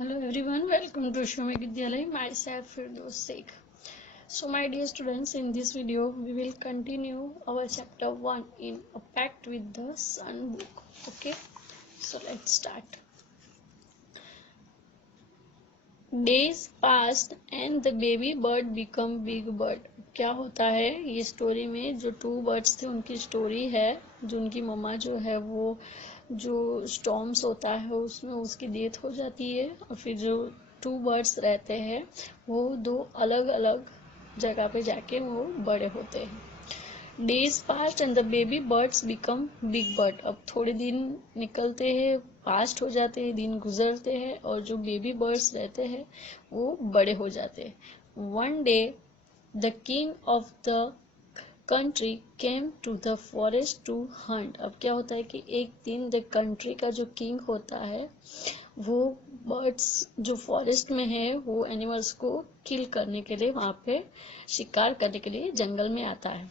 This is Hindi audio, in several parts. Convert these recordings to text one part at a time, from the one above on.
Hello everyone, welcome to Shumik Vidyalaya, myself Firdaus Sheikh. So my dear students, in this video we will continue our chapter 1 in A Pact with the Sun book. Okay, so let's start. Days passed and the baby bird become big bird. क्या होता है ये स्टोरी में, जो टू बर्ड्स थे उनकी स्टोरी है, जो उनकी मम्मा जो है वो जो स्टॉर्म्स होता है उसमें उसकी डेथ हो जाती है, और फिर जो टू बर्ड्स रहते हैं वो दो अलग अलग जगह पे जाके वो बड़े होते हैं. Days past and the baby birds become big bird. अब थोड़े दिन निकलते हैं, पास्ट हो जाते हैं, दिन गुजरते हैं, और जो बेबी बर्ड्स रहते हैं वो बड़े हो जाते हैं. One day the king of the country came to the forest to hunt. अब क्या होता है कि एक दिन द कंट्री का जो किंग होता है वो बर्ड्स जो फॉरेस्ट में है वो एनिमल्स को किल करने के लिए, वहां पे शिकार करने के लिए जंगल में आता है.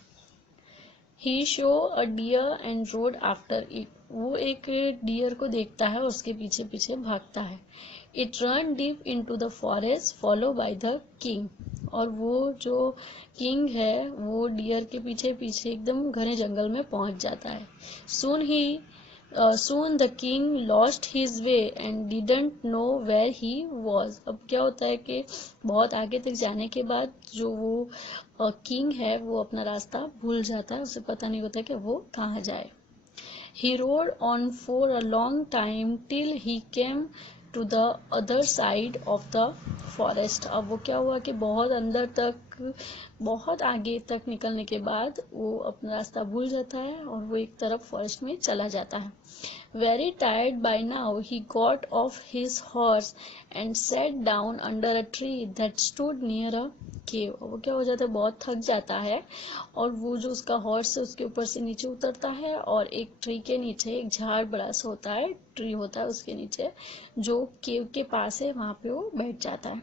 He saw a deer and rode after it. वो एक डियर को देखता है और उसके पीछे पीछे भागता है. It ran deep into the forest, followed by the king. और वो जो किंग है वो डियर के पीछे पीछे एकदम घने जंगल में पहुंच जाता है. Soon the king lost his way and didn't know where he was. अब क्या होता है कि बहुत आगे तक जाने के बाद जो वो किंग है वो अपना रास्ता भूल जाता है, उसे पता नहीं होता कि वो कहाँ जाए. He rode on for a long time till he came to the other side of the forest. अब वो क्या हुआ कि बहुत अंदर तक, बहुत आगे तक निकलने के बाद वो अपना रास्ता भूल जाता है और वो एक तरफ फॉरेस्ट में चला जाता है. Very tired by now, he got off his horse and sat down under a tree that stood near a cave. वो क्या हो जाता है, बहुत थक जाता है और वो जो उसका हॉर्स है उसके ऊपर से नीचे उतरता है और एक ट्री के नीचे, एक झाड़ बड़ा सा होता है, ट्री होता है उसके नीचे जो केव के पास है, वहां पे वो बैठ जाता है.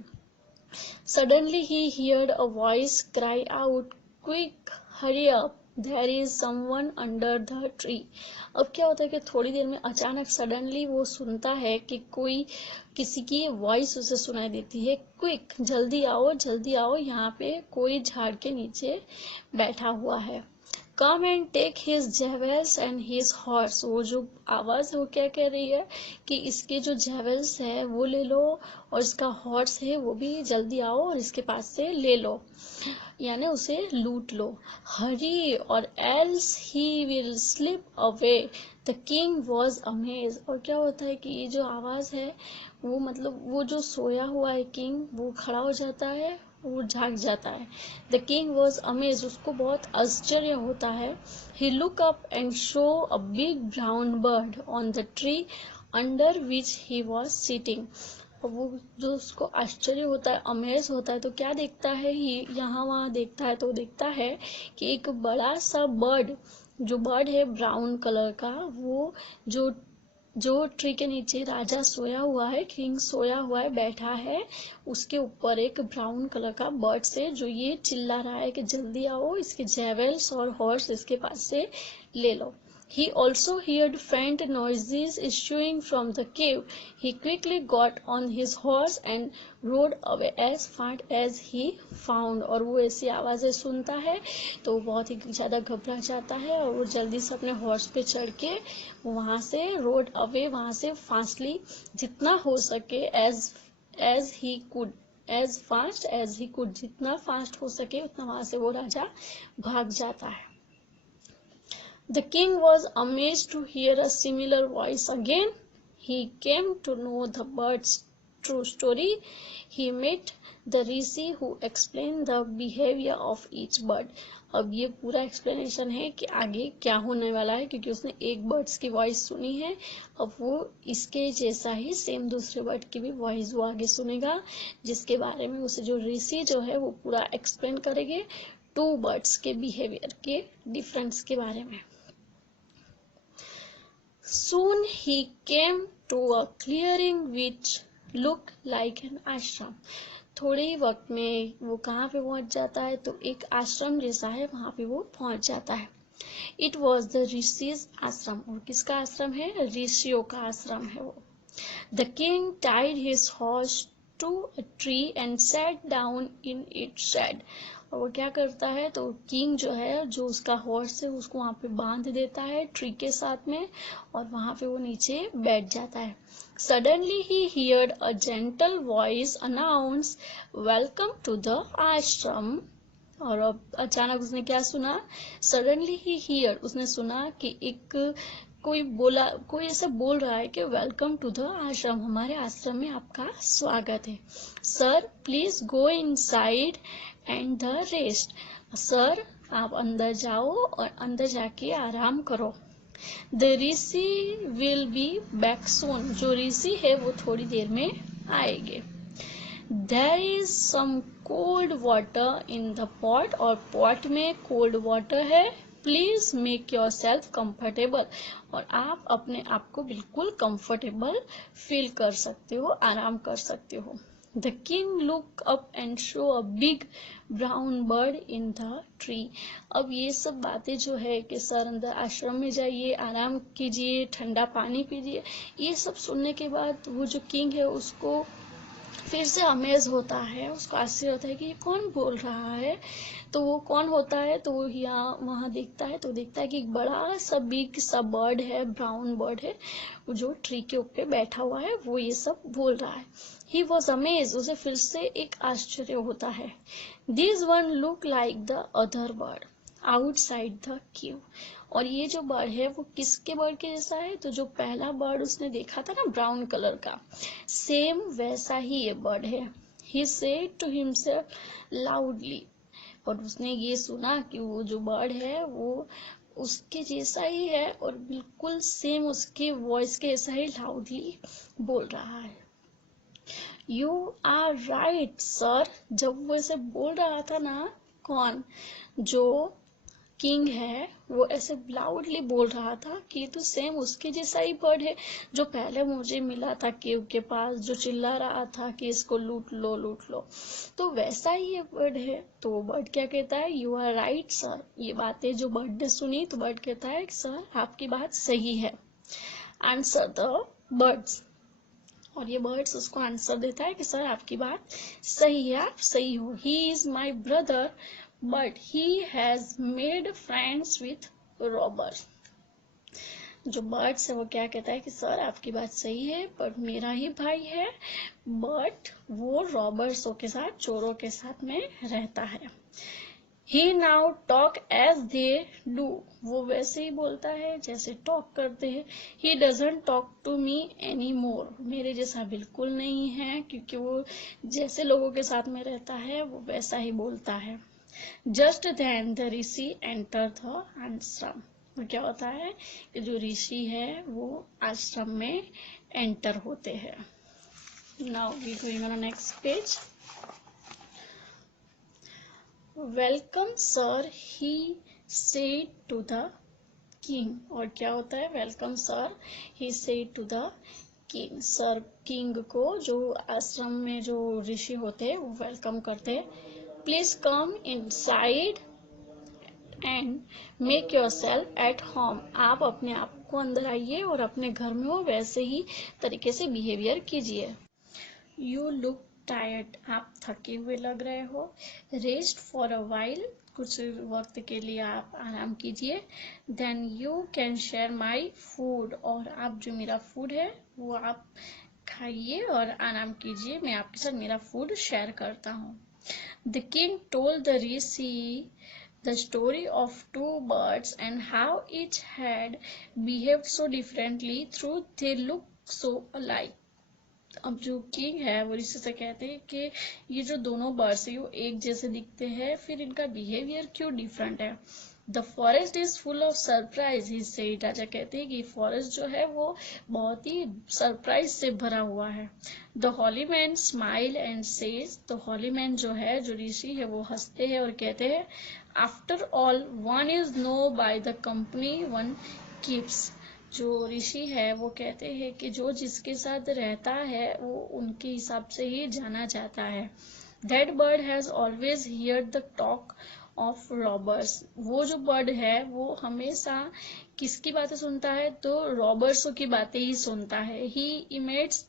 Suddenly he heard a voice cry out, "Quick, hurry up! There is someone under the tree." अब क्या होता है कि थोड़ी देर में अचानक सडनली वो सुनता है कि कोई, किसी की वॉइस उसे सुनाई देती है, क्विक, जल्दी आओ, यहाँ पे कोई झाड़ के नीचे बैठा हुआ है. Come and take his jewels and his horse. वो जो आवाज है वो क्या कह रही है कि इसके जो जेवल्स है वो ले लो और इसका हॉर्स है वो भी जल्दी आओ और इसके पास से ले लो, यानी उसे लूट लो. हरी और else he will slip away. The king was amaze. और क्या होता है कि ये जो आवाज है वो मतलब वो जो सोया हुआ है किंग वो खड़ा हो जाता है, वो जाग जाता है. The king was amaze. उसको बहुत आश्चर्य होता है. He look up and show a big brown bird on the tree under which he was sitting. और वो जो उसको आश्चर्य होता है, अमेज होता है, तो क्या देखता है, ये यहाँ वहाँ देखता है तो देखता है कि एक बड़ा सा बर्ड, जो बर्ड है ब्राउन कलर का, वो जो ट्री के नीचे राजा सोया हुआ है, किंग सोया हुआ है, बैठा है, उसके ऊपर एक ब्राउन कलर का बर्ड से जो ये चिल्ला रहा है कि जल्दी आओ, इसके जेवल्स और हॉर्स इसके पास से ले लो. He also heard faint noises issuing from the cave. He quickly got on his horse and rode away as fast as he found. और वो ऐसी आवाजें सुनता है तो वो बहुत ही ज्यादा घबरा जाता है और वो जल्दी से अपने हॉर्स पे चढ़ के वहां से रोड अवे, वहां से फास्टली जितना हो सके, as he could, as fast as he could, जितना फास्ट हो सके उतना वहां से वो राजा भाग जाता है. The king was amazed to hear a similar voice again. He came to know the bird's true story. He met the rishi who explained the behavior of each bird. अब ये पूरा एक्सप्लेनेशन है कि आगे क्या होने वाला है, क्योंकि उसने एक बर्ड्स की वॉइस सुनी है, अब वो इसके जैसा ही सेम दूसरे बर्ड की भी वॉइस वो आगे सुनेगा, जिसके बारे में उसे जो ऋषि जो है वो पूरा एक्सप्लेन करेंगे टू बर्ड्स के बिहेवियर के डिफरेंस के बारे में. Soon he came to a clearing which looked like an ashram. थोड़े ही वक्त में वो कहाँ पे पहुंच जाता है, तो एक आश्रम जैसा है वहां पे वो पहुंच जाता है. It was the ऋषि's आश्रम. और किसका आश्रम है, ऋषियों का आश्रम है वो. The king tied his horse to a tree and sat down in its shade. और वो क्या करता है, तो किंग जो है, जो उसका हॉर्स है उसको वहां पे बांध देता है ट्री के साथ में, और वहां पे वो नीचे बैठ जाता है. Suddenly he heard a gentle voice announce, "Welcome to the ashram." और अब अचानक उसने क्या सुना, सडनली ही हियर, उसने सुना कि एक कोई ऐसा बोल रहा है कि वेलकम टू द आश्रम, हमारे आश्रम में आपका स्वागत है. Sir please go inside and the rest. Sir आप अंदर जाओ और अंदर जाके आराम करो. The Rishi will be back soon. जो ऋषि है वो थोड़ी देर में आएंगे. There is some cold water in the pot. और पॉट में कोल्ड वाटर है. Please make your self comfortable. और आप अपने आप को बिल्कुल कंफर्टेबल फील कर सकते हो, आराम कर सकते हो. The king look up and show a big brown bird in the tree. अब ये सब बातें जो है कि सर अंदर आश्रम में जाइए, आराम कीजिए, ठंडा पानी पीजिए, ये सब सुनने के बाद वो जो किंग है उसको फिर से अमेज होता है, उसको आश्चर्य होता है कि ये कौन बोल रहा है. तो वो कौन होता है, तो वो यहाँ वहां देखता है, तो देखता है कि एक बड़ा सा बिग सा बर्ड है, ब्राउन बर्ड है, जो ट्री के ऊपर बैठा हुआ है, वो ये सब बोल रहा है. He was amaze. उसे फिर से एक आश्चर्य होता है. This one look like the other bird outside the Q. और ये जो बर्ड है वो किसके बर्ड के जैसा है, तो जो पहला बर्ड उसने देखा था ना ब्राउन कलर का, सेम वैसा ही ये बर्ड है. He said to himself loudly. और उसने ये सुना कि वो जो बर्ड है वो उसके जैसा ही है और बिल्कुल सेम उसके वॉइस के जैसा ही लाउडली बोल रहा है. You are right sir. जब वो ऐसे बोल रहा था ना, कौन, जो किंग है, वो ऐसे लाउडली बोल रहा था कि ये तो सेम उसके जैसा ही बर्ड है जो पहले मुझे मिला था केव के पास, जो चिल्ला रहा था कि इसको लूट लो लूट लो, तो वैसा ही ये बर्ड है. तो वो बर्ड क्या कहता है, यू आर राइट सर. ये बातें जो बर्ड ने सुनी, तो बर्ड कहता है सर आपकी बात सही है. Answer the birds. और ये बर्ड्स उसको आंसर देता है कि सर आपकी बात सही है, आप सही हो. He is my brother but he has made friends with robbers. जो बर्ड्स है वो क्या कहता है कि सर आपकी बात सही है, पर मेरा ही भाई है, बट वो रॉबर्सों के साथ, चोरों के साथ में रहता है. He now talk as they do. वो वैसे ही बोलता है जैसे टॉक करते हैं. He doesn't talk to me anymore. मेरे जैसा बिल्कुल नहीं है, क्योंकि वो जैसे लोगों के साथ में रहता है वो वैसा ही बोलता है. Just then the Rishi enter the ashram. वो क्या होता है कि जो ऋषि है वो आश्रम में एंटर होते हैं. Now we going on the next page. Welcome sir he said to the king. और क्या होता है, welcome sir he said to the king. Sir king को, जो आश्रम में जो ऋषि होते हैं वो वेलकम करते हैं. Please come inside and make your self at home. आप अपने आप को अंदर आइए और अपने घर में हो वैसे ही तरीके से बिहेवियर कीजिए. You look tired. आप थके हुए लग रहे हो. Rest for a while. कुछ वक्त के लिए आप आराम कीजिए. Then you can share my food. और आप जो मेरा फूड है वो आप खाइए और आराम कीजिए. मैं आपके साथ मेरा फूड शेयर करता हूँ. The king told the Rishi the story of two birds and how each had behaved so differently through they look so alike. अब जो किंग है वो ऋषि से कहते हैं कि ये जो दोनों बर्ड्स है वो एक जैसे दिखते हैं, फिर इनका बिहेवियर क्यों डिफरेंट है. The forest is full of surprise. ही से राजा कहते हैं कि फॉरेस्ट जो है वो बहुत ही सरप्राइज से भरा हुआ है. The holy man smile and says. तो हॉली मैन जो है, जो ऋषि है, वो हंसते हैं और कहते हैं after all one is known by the company one keeps. जो ऋषि है वो कहते हैं कि जो जिसके साथ रहता है वो उनके हिसाब से ही जाना जाता है. That bird has always heard the talk of robbers. वो जो बर्ड है वो हमेशा किसकी बातें सुनता है, तो रॉबर्सों की बातें ही सुनता है। He imitates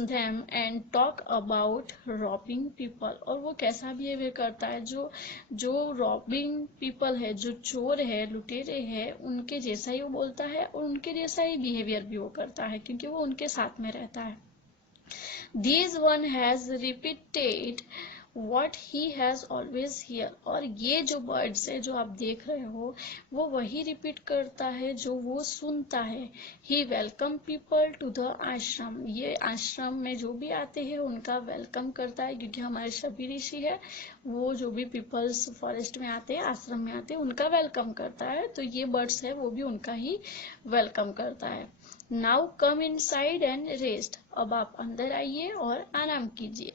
them and talk about robbing people. और वो कैसा बिहेवियर करता है, जो रॉबिंग पीपल है, जो चोर है, लुटेरे है, उनके जैसा ही वो बोलता है और उनके जैसा ही बिहेवियर भी वो करता है, क्योंकि वो उनके साथ में रहता है। This one has repeated what he has always heard। और ये जो वर्ड्स है जो आप देख रहे हो, वो वही रिपीट करता है जो वो सुनता है। He welcome people to the आश्रम। ये आश्रम में जो भी आते हैं उनका वेलकम करता है, क्योंकि हमारे सभी ऋषि है, वो जो भी पीपल्स फॉरेस्ट में आते हैं, आश्रम में आते हैं, उनका वेलकम करता है। तो ये बर्ड्स है वो भी उनका ही वेलकम करता है। Now come inside and rest. अब आप अंदर आइए और आराम कीजिए।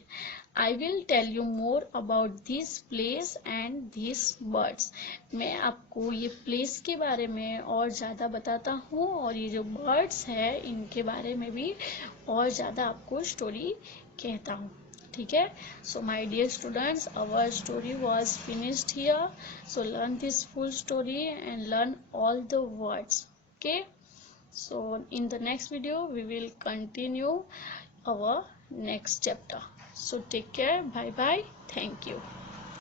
I will tell you more about this place and this birds. मैं आपको ये प्लेस के बारे में और ज़्यादा बताता हूँ, और ये जो बर्ड्स है इनके बारे में भी और ज़्यादा आपको स्टोरी कहता हूँ। ठीक है, so my dear students, our story was finished here. So learn this full story and learn all the words. Okay, so in the next video we will continue our next chapter. So take care, bye bye, thank you.